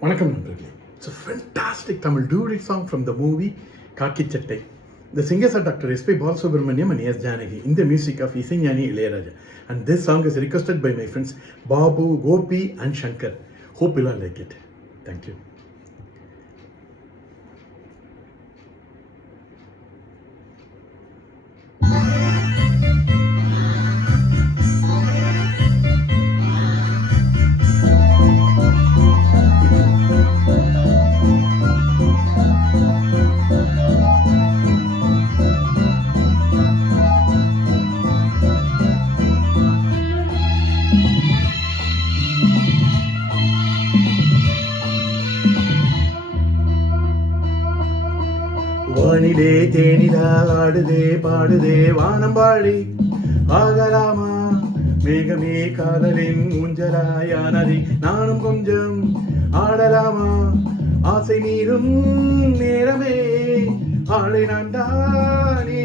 வணக்கம் நண்பர்களே. It's a fantastic Tamil duet song from the movie Kaki Chattai. The singers are Dr. S.P. Balasubramaniam and S. Janaki in the music of Isaignani Ilayaraja. And this song is requested by my friends Babu, Gopi and Shankar. Hope you'll all like it. Thank you. வானிலே தேனிலா ஆடுதே பாடுதே வானம்பாடி ஆகலாமா மேகமே காதலின் ஊஞ்சலாயானதை நானும் கொஞ்சம் ஆடலாமா ஆசை மீறும் நேரமே ஆளை நான் தானே.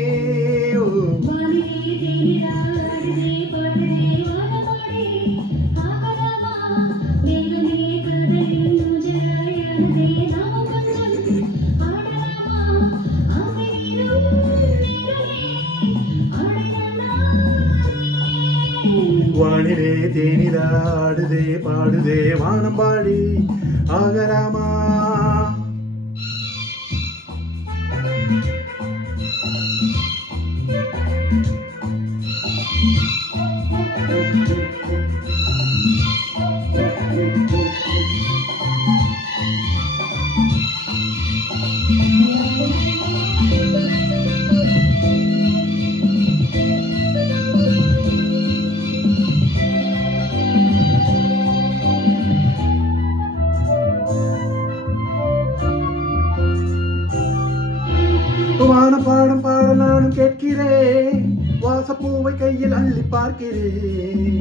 வானிலே தேனிலா ஆடுதே பாடுதே வானம்பாடி ஆகலாமா. வான பாடம் பாட நானும் கேட்கிறேன், வாசப்பூவை கையில் அள்ளி பார்க்கிறேன்.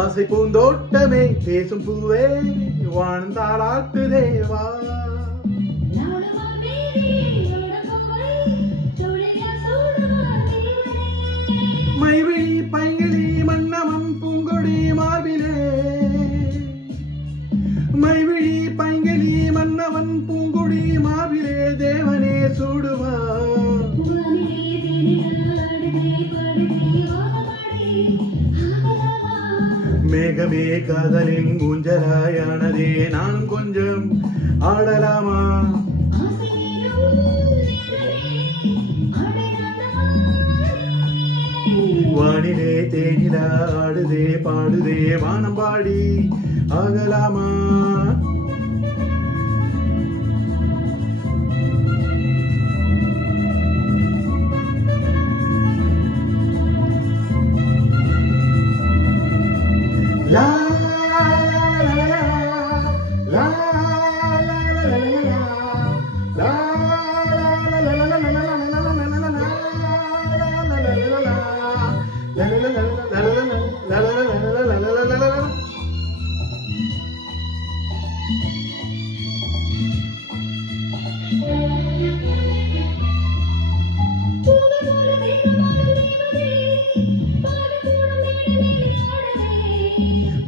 ஆசை பூந்தோட்டமே பேசும் பூவே வாழ்ந்தாளாட்டு தேவா. மைவிழி பைங்கிழி மன்னமம் பூங்கொடி மார்பிலே, மைவிழி பைங்கிழி மன்னவன் பூங்குடி மார்பிலே தேவனே சூடுவா. மேகமே காதலின் ஊஞ்சலாயானதே நானும் கொஞ்சம் ஆடலாமா. வானிலே தேனிலா ஆடுதே பாடுதே வானம்பாடி ஆகலாமா. லா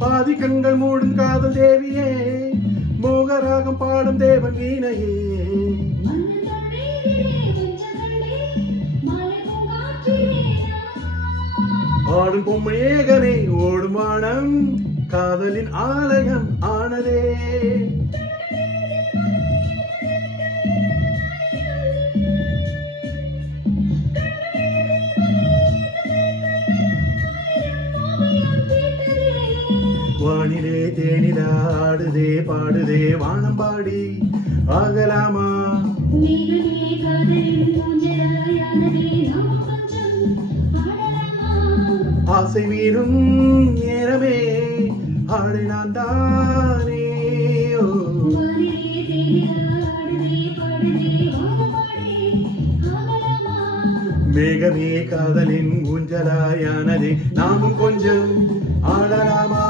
பாதி கண்கள் மூடும் காதல் தேவியே, மோகராகம் பாடும் தேவன் வீணையே. ஆடும் பொம்மை ஏகனே ஓடும் வானம் காதலின் ஆலயம் ஆனதே. வானிலே தேனிலா ஆடுதே பாடுதே வானம்பாடி ஆகலாமா. ஆசை மீறும் நேரமே ஆடை நான் தானே. மேகமே காதலின் ஊஞ்சலாயானதே நாமும் கொஞ்சம் ஆடலாமா.